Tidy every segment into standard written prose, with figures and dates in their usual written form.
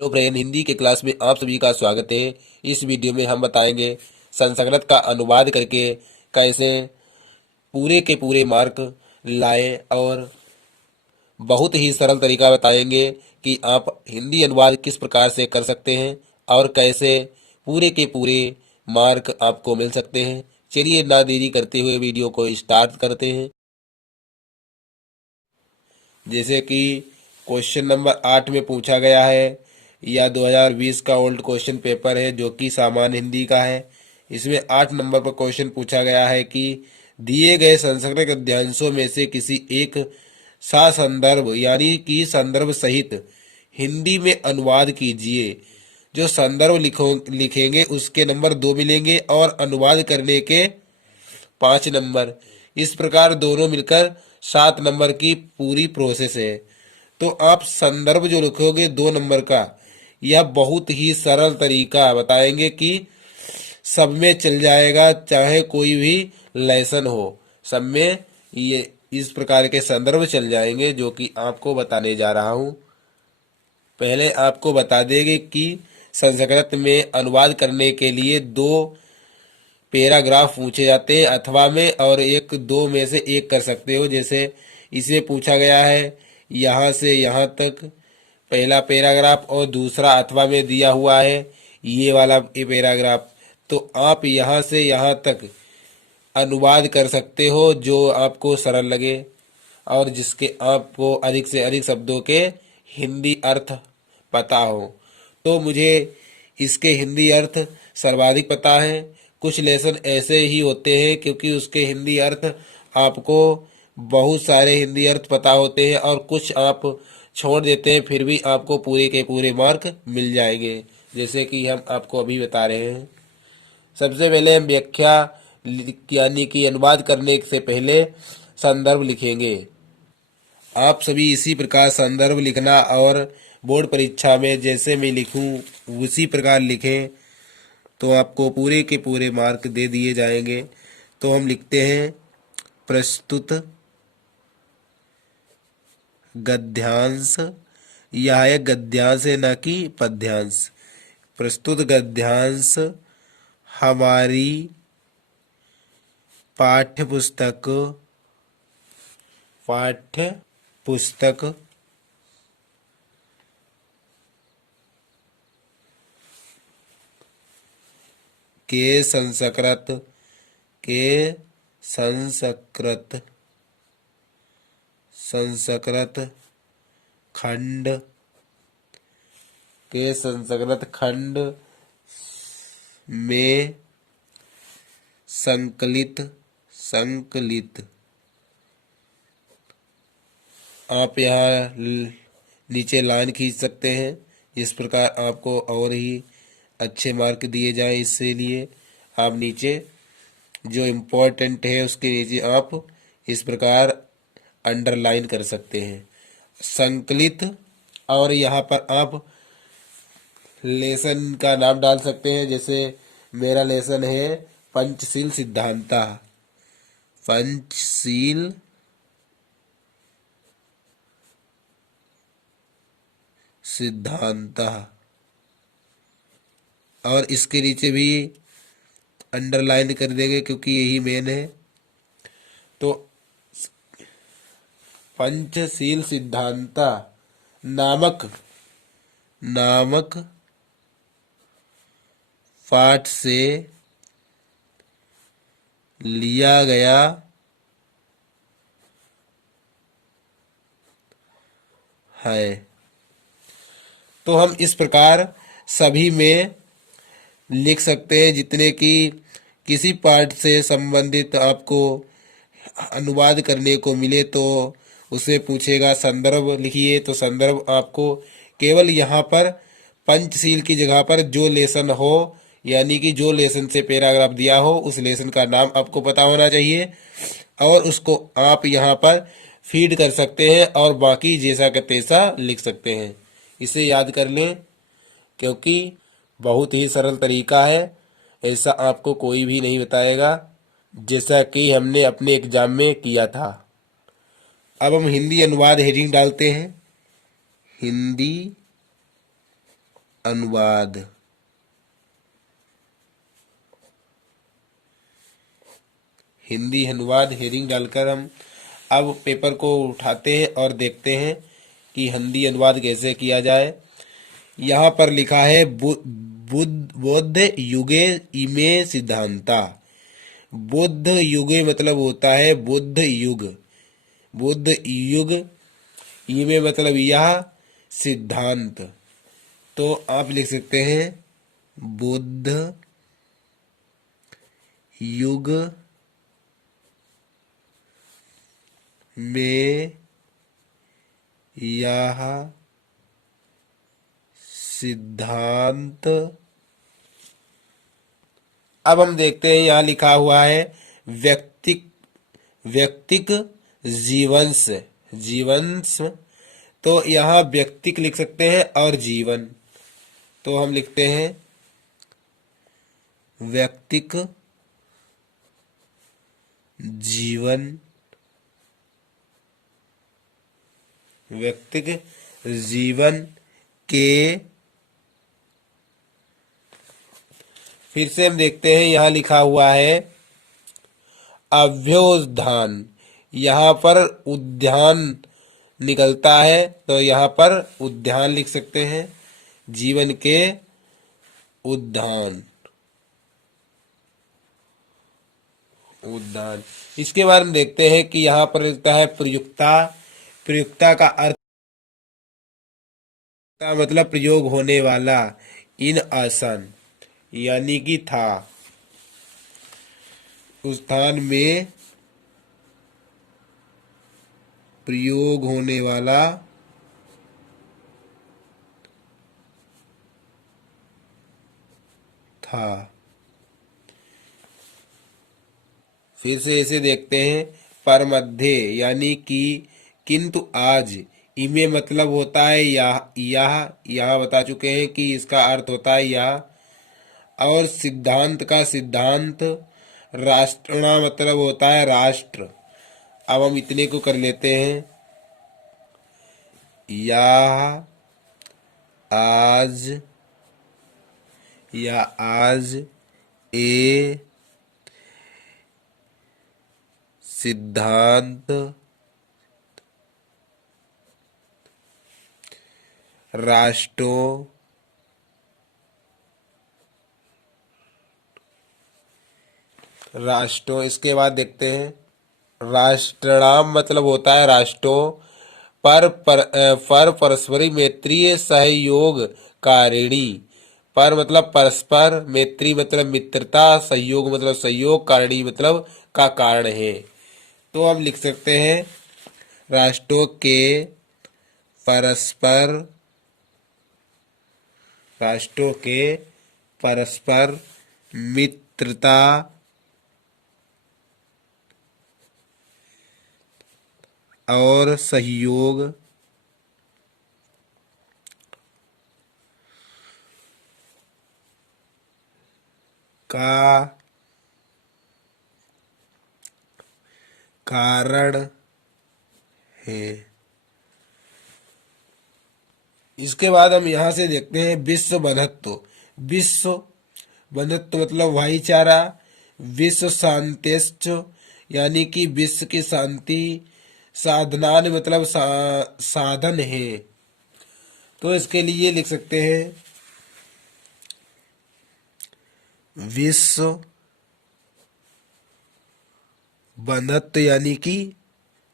Hello friend, Hindi के class में आप सभी का स्वागत है। इस वीडियो में हम बताएंगे संस्कृत का अनुवाद करके कैसे पूरे के पूरे मार्क लाएं, और बहुत ही सरल तरीका बताएंगे कि आप हिंदी अनुवाद किस प्रकार से कर सकते हैं और कैसे पूरे के पूरे मार्क आपको मिल सकते हैं। चलिए ना देरी करते हुए वीडियो को स्टार्ट करते हैं। जैसे कि क्वेश्चन नंबर 8 में पूछा गया है, या 2020 का ओल्ड क्वेश्चन पेपर है जो कि सामान्य हिंदी का है। इसमें 8 नंबर पर क्वेश्चन पूछा गया है कि दिए गए संस्कृत गद्यांशों में से किसी एक सा संदर्भ यानी कि संदर्भ सहित हिंदी में अनुवाद कीजिए। जो संदर्भ लिखेंगे उसके नंबर 2 मिलेंगे और अनुवाद करने के 5 नंबर। इस प्रकार दोनों मिलकर 7 नंबर की पूरी प्रोसेस है। तो आप संदर्भ जो लिखोगे 2 नंबर का, यह बहुत ही सरल तरीका बताएंगे कि सब में चल जाएगा, चाहे कोई भी लेसन हो, सब में ये इस प्रकार के संदर्भ चल जाएंगे जो कि आपको बताने जा रहा हूँ। पहले आपको बता देंगे कि संस्कृत में अनुवाद करने के लिए 2 पैराग्राफ पूछे जाते हैं अथवा में, और एक 2 में से एक कर सकते हो। जैसे इसे पूछा गया है यहाँ से यहाँ तक पहला पैराग्राफ, और दूसरा अथवा में दिया हुआ है ये वाला पैराग्राफ। तो आप यहाँ से यहाँ तक अनुवाद कर सकते हो जो आपको सरल लगे और जिसके आपको अधिक से अधिक शब्दों के हिंदी अर्थ पता हो। तो मुझे इसके हिंदी अर्थ सर्वाधिक पता है। कुछ लेसन ऐसे ही होते हैं क्योंकि उसके हिंदी अर्थ आपको बहुत सारे हिंदी अर्थ पता होते हैं, और कुछ आप छोड़ देते हैं, फिर भी आपको पूरे के पूरे मार्क मिल जाएंगे, जैसे कि हम आपको अभी बता रहे हैं। सबसे पहले हम व्याख्या यानी कि अनुवाद करने से पहले संदर्भ लिखेंगे। आप सभी इसी प्रकार संदर्भ लिखना, और बोर्ड परीक्षा में जैसे मैं लिखूं उसी प्रकार लिखें तो आपको पूरे के पूरे मार्क दे दिए जाएंगे। तो हम लिखते हैं प्रस्तुत गद्यांश। यह है गद्यांश है, न कि पद्यांश। प्रस्तुत गद्यांश हमारी पाठ्य पुस्तक के संस्कृत खंड में संकलित। आप यहाँ नीचे लाइन खींच सकते हैं, इस प्रकार आपको और ही अच्छे मार्क दिए जाएं। इससे लिए आप नीचे जो इम्पोर्टेंट है उसके नीचे आप इस प्रकार अंडरलाइन कर सकते हैं संकलित। और यहाँ पर आप लेसन का नाम डाल सकते हैं। जैसे मेरा लेसन है पंचशील सिद्धांता। पंचशील सिद्धांता, और इसके नीचे भी अंडरलाइन कर देंगे क्योंकि यही मेन है। तो पंचशील सिद्धांता नामक पाठ से लिया गया है। तो हम इस प्रकार सभी में लिख सकते हैं जितने कि किसी पाठ से संबंधित आपको अनुवाद करने को मिले तो उसे पूछेगा संदर्भ लिखिए। तो संदर्भ आपको केवल यहाँ पर पंचशील की जगह पर जो लेसन हो, यानी कि जो लेसन से पैराग्राफ दिया हो उस लेसन का नाम आपको पता होना चाहिए, और उसको आप यहाँ पर फीड कर सकते हैं और बाकी जैसा का तैसा लिख सकते हैं। इसे याद कर लें क्योंकि बहुत ही सरल तरीका है, ऐसा आपको कोई भी नहीं बताएगा, जैसा कि हमने अपने एग्जाम में किया था। अब हम हिंदी अनुवाद हेडिंग डालते हैं, हिंदी अनुवाद। हिंदी अनुवाद हेडिंग डालकर हम अब पेपर को उठाते हैं और देखते हैं कि हिंदी अनुवाद कैसे किया जाए। यहाँ पर लिखा है बुद्ध युगे इमे सिद्धांता। बुद्ध युगे मतलब होता है बुद्ध युग। बुद्ध युग इमे मतलब यह सिद्धांत। तो आप लिख सकते हैं बुद्ध युग में यह सिद्धांत। अब हम देखते हैं यहाँ लिखा हुआ है व्यक्तिक जीवंश। जीवंश तो यहाँ व्यक्तिक लिख सकते हैं और जीवन, तो हम लिखते हैं व्यक्तिक जीवन। व्यक्तिक जीवन के फिर से हम देखते हैं यहाँ लिखा हुआ है अभ्युद्यान। यहाँ पर उद्यान निकलता है तो यहाँ पर उद्यान लिख सकते हैं, जीवन के उद्यान। उद्यान इसके बाद हम देखते हैं कि यहाँ पर लिखता है प्रयुक्ता। प्रयुक्ता का अर्थ मतलब प्रयोग होने वाला, इन आसन यानी कि था, उस स्थान में प्रयोग होने वाला था। फिर से इसे देखते हैं पर मध्य यानी कि किंतु आज। इमे मतलब होता है यह बता चुके हैं कि इसका अर्थ होता है यह। और सिद्धांत का सिद्धांत। राष्ट्रणा मतलब होता है राष्ट्र। अब हम इतने को कर लेते हैं, यह आज, या आज ए सिद्धांत राष्ट्रों इसके बाद देखते हैं राष्ट्रणाम मतलब होता है राष्ट्रों पर परस्परी मैत्रीय सहयोग कारिणी। पर मतलब परस्पर, मैत्री मतलब मित्रता, सहयोग मतलब सहयोग, कारिणी मतलब का कारण है। तो हम लिख सकते हैं राष्ट्रों के परस्पर मित्रता और सहयोग का कारण है। इसके बाद हम यहाँ से देखते हैं विश्व बंधुत्व। विश्व बंधुत्व मतलब भाईचारा। विश्व शांतिश्च यानी कि विश्व की शांति। साधनान मतलब साधन है, तो इसके लिए लिख सकते हैं विश्व बंधुत्व यानी कि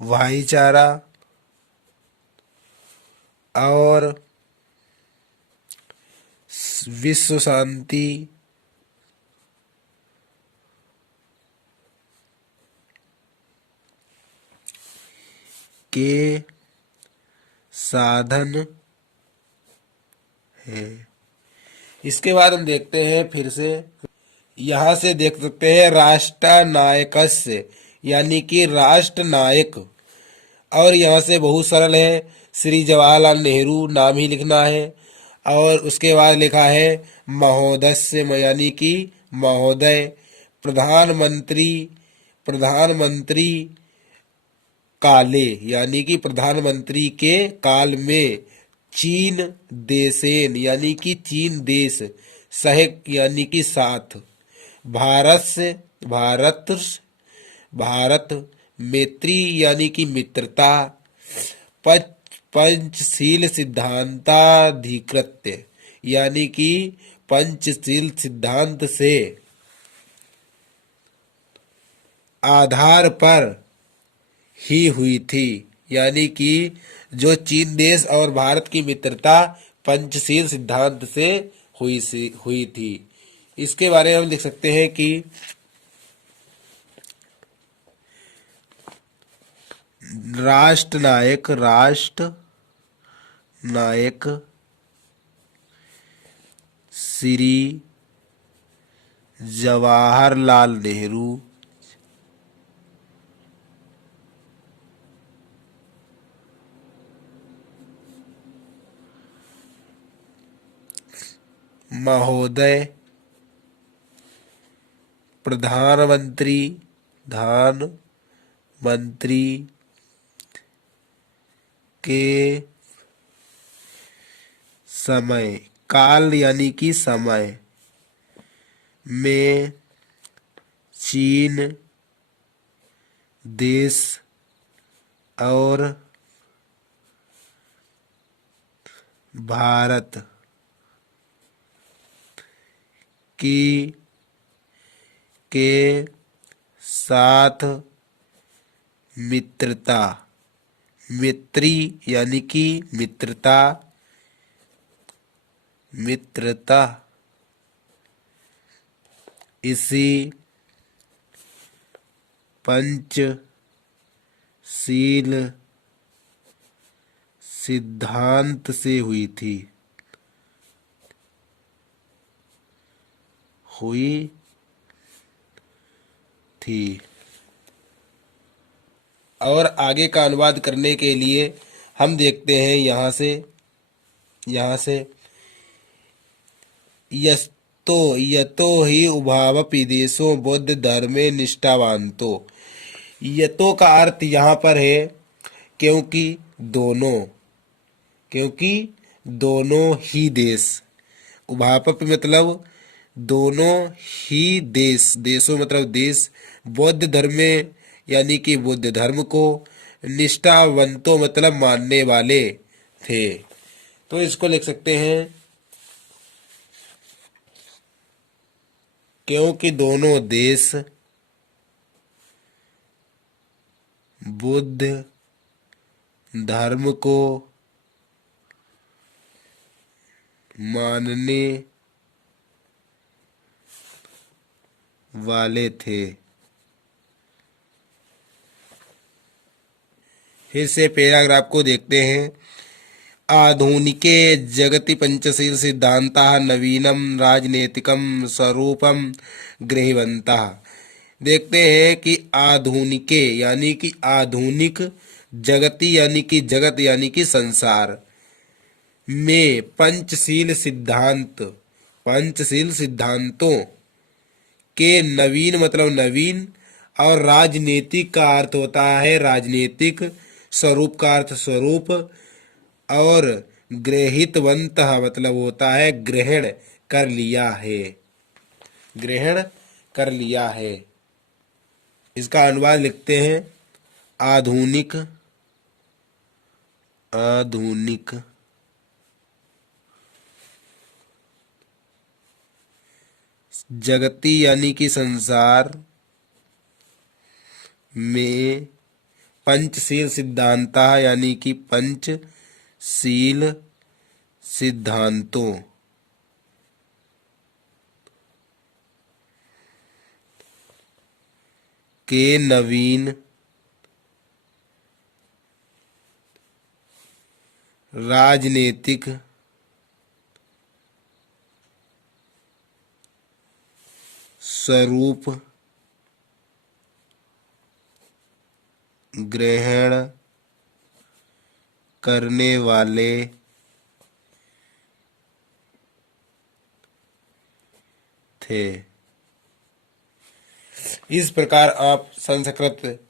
भाईचारा और विश्व शांति के साधन है। इसके बाद हम देखते हैं फिर से यहाँ से देख सकते हैं राष्ट्रनायकस्य यानी कि राष्ट्र नायक। और यहाँ से बहुत सरल है, श्री जवाहरलाल नेहरू नाम ही लिखना है। और उसके बाद लिखा है महोदय यानी कि महोदय। प्रधानमंत्री काले यानी कि प्रधानमंत्री के काल में। चीन देशेन यानी कि चीन देश, सह यानी कि साथ, भारत भारत, मैत्री यानी कि मित्रता, पंचशील सिद्धांताधिकृत्य यानी कि पंचशील सिद्धांत से आधार पर ही हुई थी, यानी कि जो चीन देश और भारत की मित्रता पंचशील सिद्धांत से हुई थी। इसके बारे में हम लिख सकते हैं कि राष्ट्र नायक श्री जवाहरलाल नेहरू महोदय प्रधानमंत्री के समय काल यानी कि समय में चीन देश और भारत के साथ मैत्री यानी कि मित्रता इसी पंचशील सिद्धांत से हुई थी। और आगे का अनुवाद करने के लिए हम देखते हैं यहाँ से यतो ही उभावपि देशो बुद्ध धर्मे निष्ठावान्तो। यतो का अर्थ यहाँ पर है क्योंकि दोनों ही देश, उभावपि मतलब दोनों ही देशों मतलब देश, बौद्ध धर्म में यानी कि बुद्ध धर्म को, निष्ठावंतों मतलब मानने वाले थे। तो इसको लिख सकते हैं क्योंकि दोनों देश बुद्ध धर्म को मानने वाले थे। फिर से पैराग्राफ को देखते हैं। आधुनिके जगति पंचशील सिद्धांताः नवीनम राजनीतिकम स्वरूपम गृह्णवन्तः। देखते हैं कि आधुनिके यानी कि आधुनिक, जगति यानी कि जगत यानी कि संसार में पंचशील सिद्धांतों के नवीन मतलब नवीन, और राजनीतिक का अर्थ होता है राजनीतिक, स्वरूप का अर्थ स्वरूप, और गृहीतवन्तः मतलब होता है ग्रहण कर लिया है। इसका अनुवाद लिखते हैं। आधुनिक जगति यानी कि संसार में पंचशील सिद्धांता यानी कि पंचशील सिद्धांतों के नवीन राजनीतिक स्वरूप ग्रहण करने वाले थे। इस प्रकार आप संस्कृत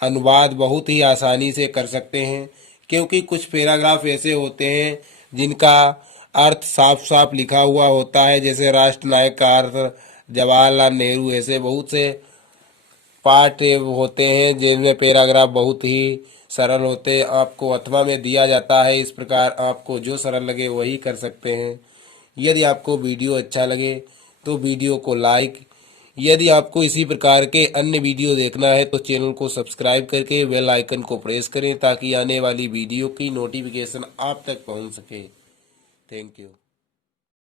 अनुवाद बहुत ही आसानी से कर सकते हैं, क्योंकि कुछ पैराग्राफ ऐसे होते हैं जिनका अर्थ साफ साफ लिखा हुआ होता है, जैसे राष्ट्र नायक का अर्थ जवाहरलाल नेहरू। ऐसे बहुत से पार्ट होते हैं जिनमें पैराग्राफ बहुत ही सरल होते हैं, आपको अथवा में दिया जाता है। इस प्रकार आपको जो सरल लगे वही कर सकते हैं। यदि आपको वीडियो अच्छा लगे तो वीडियो को लाइक, यदि आपको इसी प्रकार के अन्य वीडियो देखना है तो चैनल को सब्सक्राइब करके बेल आइकन को प्रेस करें ताकि आने वाली वीडियो की नोटिफिकेशन आप तक पहुंच सके। Thank you.